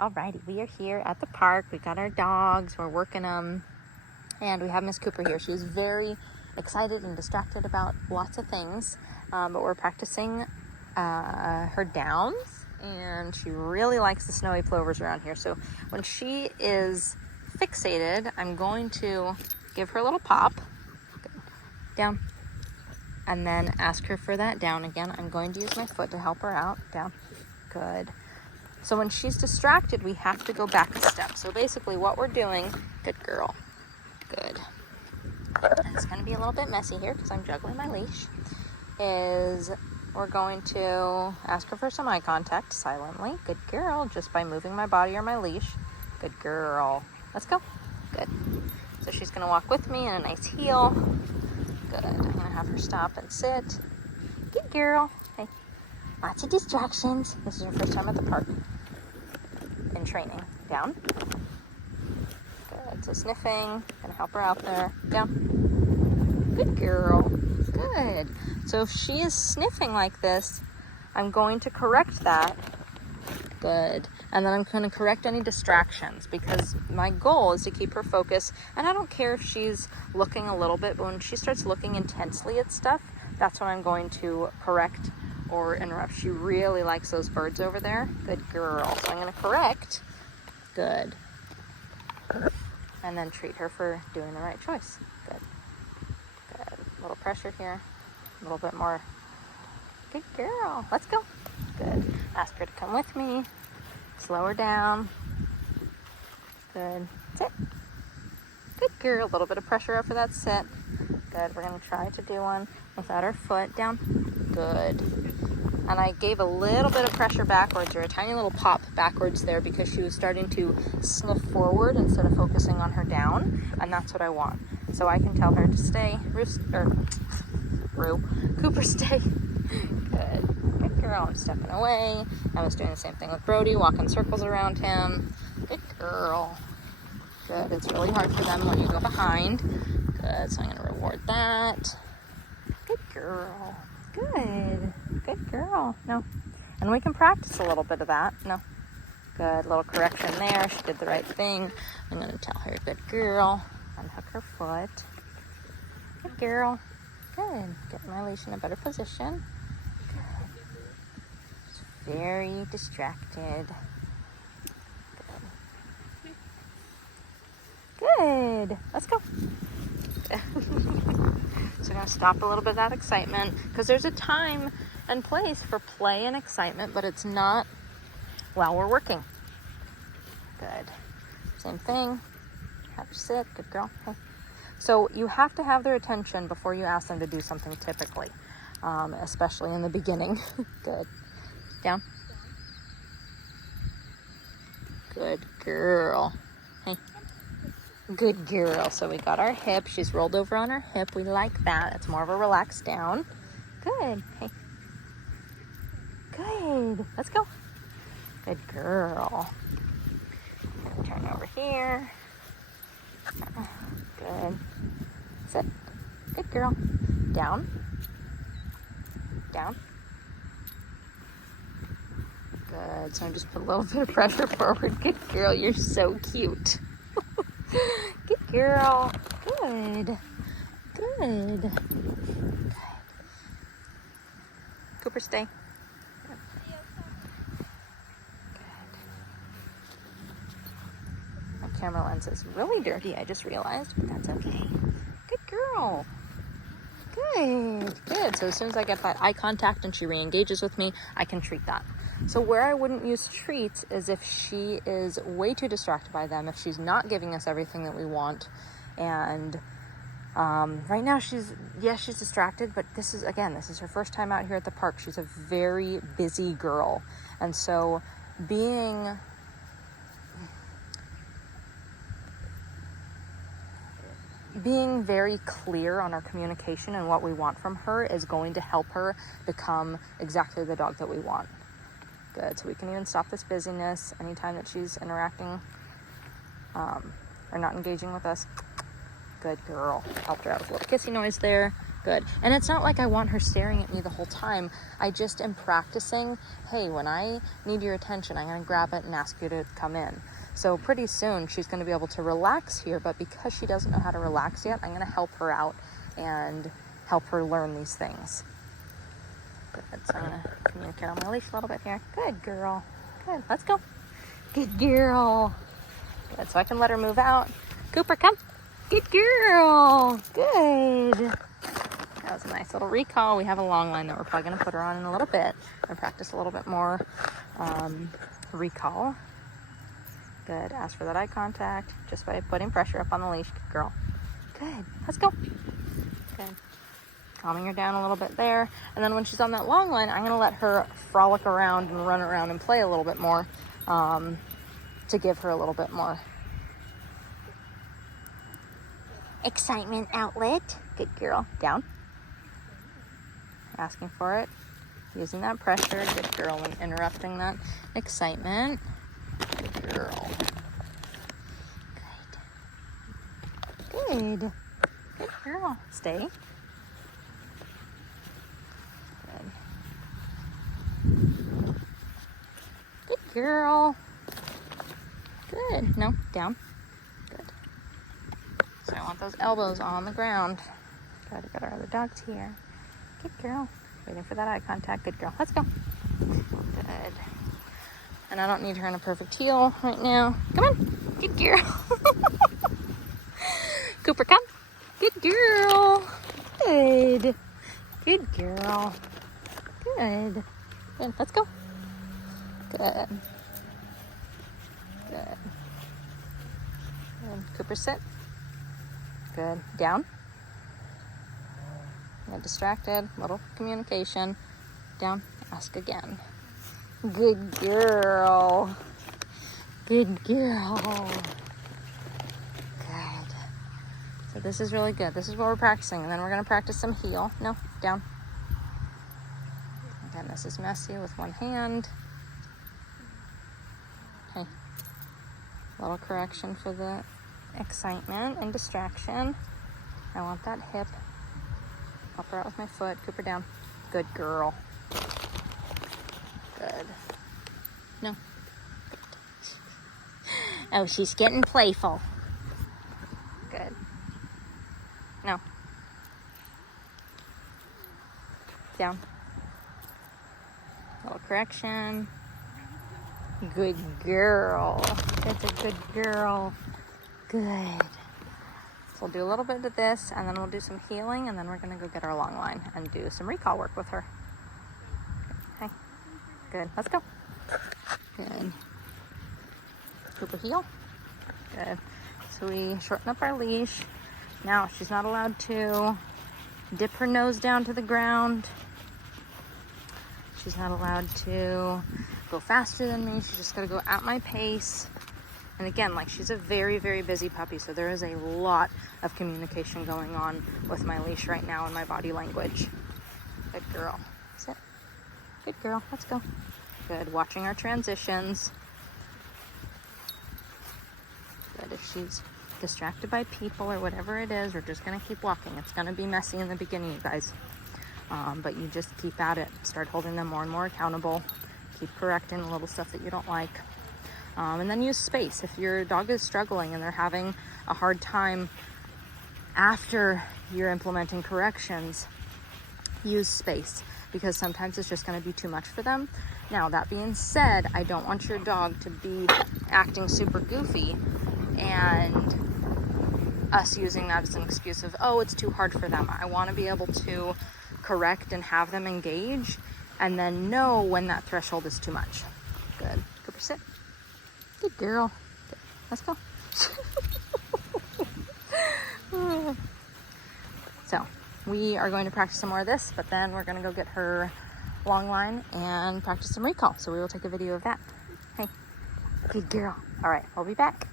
Alrighty, we are here at the park. We got our dogs, we're working them, and we have Miss Cooper here. She's very excited and distracted about lots of things, but we're practicing her downs, and she really likes the snowy plovers around here. So when she is fixated, I'm going to give her a little pop, down, and then ask her for that down again. I'm going to use my foot to help her out, down, good. So when she's distracted, we have to go back a step. So basically what we're doing, good girl, good. And it's gonna be a little bit messy here because I'm juggling my leash, is we're going to ask her for some eye contact silently, good girl, just by moving my body or my leash, good girl. Let's go, good. So she's gonna walk with me in a nice heel, good. I'm gonna have her stop and sit, good girl, hey. Lots of distractions. This is her first time at the park in training. Down. Good. So sniffing. Gonna help her out there. Down. Good girl. Good. So if she is sniffing like this, I'm going to correct that. Good. And then I'm going to correct any distractions because my goal is to keep her focused. And I don't care if she's looking a little bit, but when she starts looking intensely at stuff, that's when I'm going to correct or interrupt. She really likes those birds over there. Good girl. So I'm going to correct. Good. And then treat her for doing the right choice. Good. Good. A little pressure here. A little bit more. Good girl. Let's go. Good. Ask her to come with me. Slow her down. Good. Sit. Good girl. A little bit of pressure after that sit. Good. We're going to try to do one without her foot down. Good. And I gave a little bit of pressure backwards, or a tiny little pop backwards there, because she was starting to sniff forward instead of focusing on her down, and that's what I want. So I can tell her to stay, Cooper, stay. Good. Good girl. I'm stepping away. I was doing the same thing with Brody, walking circles around him. Good girl. Good. It's really hard for them when you go behind. Good. So I'm going to reward that. Good girl. Good. Good girl. No. And we can practice a little bit of that. No. Good. Little correction there. She did the right thing. I'm going to tell her, good girl. Unhook her foot. Good girl. Good. Get my leash in a better position. Good. She's very distracted. Good. Good. Let's go. So we're going to stop a little bit of that excitement, because there's a time and place for play and excitement, but it's not while we're working. Good. Same thing. Have her sit. Good girl. Okay. So you have to have their attention before you ask them to do something typically, especially in the beginning. Good. Down. Good girl. Hey. Good girl. So we got our hip. She's rolled over on her hip. We like that. It's more of a relaxed down. Good. Hey. Good. Let's go. Good girl. Turn over here. Good. Sit. Good girl. Down. Down. Good. So I just put a little bit of pressure forward. Good girl. You're so cute. Good girl. Good. Good. Good. Cooper, stay. Good. My camera lens is really dirty, I just realized, but that's okay. Good girl. Good. Good. So as soon as I get that eye contact and she re-engages with me, I can treat that. So where I wouldn't use treats is if she is way too distracted by them, if she's not giving us everything that we want. And right now she's distracted, but this is her first time out here at the park. She's a very busy girl. And so being very clear on our communication and what we want from her is going to help her become exactly the dog that we want. Good. So we can even stop this busyness anytime that she's interacting or not engaging with us. Good girl. Helped her out with a little kissy noise there. Good. And it's not like I want her staring at me the whole time. I just am practicing, hey, when I need your attention, I'm going to grab it and ask you to come in. So pretty soon she's going to be able to relax here, but because she doesn't know how to relax yet, I'm going to help her out and help her learn these things. Good. So I'm going to communicate on my leash a little bit here. Good girl. Good. Let's go. Good girl. Good. So I can let her move out. Cooper, come. Good girl. Good. That was a nice little recall. We have a long line that we're probably going to put her on in a little bit and practice a little bit more recall. Good. Ask for that eye contact just by putting pressure up on the leash. Good girl. Good. Let's go. Good. Calming her down a little bit there. And then when she's on that long line, I'm going to let her frolic around and run around and play a little bit more to give her a little bit more excitement outlet. Good girl. Down. Asking for it. Using that pressure. Good girl when interrupting that excitement. Good girl. Good. Good. Good girl. Stay. Good. Good girl. Good. No, down. Good. So I want those elbows on the ground. Try to get our other dogs here. Good girl. Waiting for that eye contact. Good girl. Let's go. Good. And I don't need her in a perfect heel right now. Come on. Good girl. Cooper, come. Good girl. Good. Good girl. Good. Good. Let's go. Good. Good. Good. Cooper, sit. Good. Down. Get distracted. Little communication. Down. Ask again. Good girl. Good girl. Good. So this is really good. This is what we're practicing. And then we're going to practice some heel. No, down. Again, this is messy with one hand. Okay. Little correction for the excitement and distraction. I want that hip. Help her out with my foot. Cooper, down. Good girl. Good. No. Oh, she's getting playful. Good. No. Down. Little correction. Good girl. That's a good girl. Good. So we'll do a little bit of this, and then we'll do some healing, and then we're going to go get our long line and do some recall work with her. Okay. Good. Let's go. Good. Cooper, heel. Good. So we shorten up our leash. Now she's not allowed to dip her nose down to the ground. She's not allowed to go faster than me. She's just got to go at my pace. And again, like, she's a very, very busy puppy, so there is a lot of communication going on with my leash right now and my body language. Good girl. Sit. Good girl. Let's go. Good. Watching our transitions. Good. If she's distracted by people or whatever it is, we're just going to keep walking. It's going to be messy in the beginning, you guys. But you just keep at it. Start holding them more and more accountable. Keep correcting the little stuff that you don't like. And then use space. If your dog is struggling and they're having a hard time after you're implementing corrections, use space, because sometimes it's just going to be too much for them. Now, that being said, I don't want your dog to be acting super goofy and us using that as an excuse of, oh, it's too hard for them. I want to be able to correct and have them engage and then know when that threshold is too much. Good. Cooper, sit. Good girl. Good. Let's go. So we are going to practice some more of this, but then we're going to go get her long line and practice some recall. So we will take a video of that. Hey, good girl. All right, we'll be back.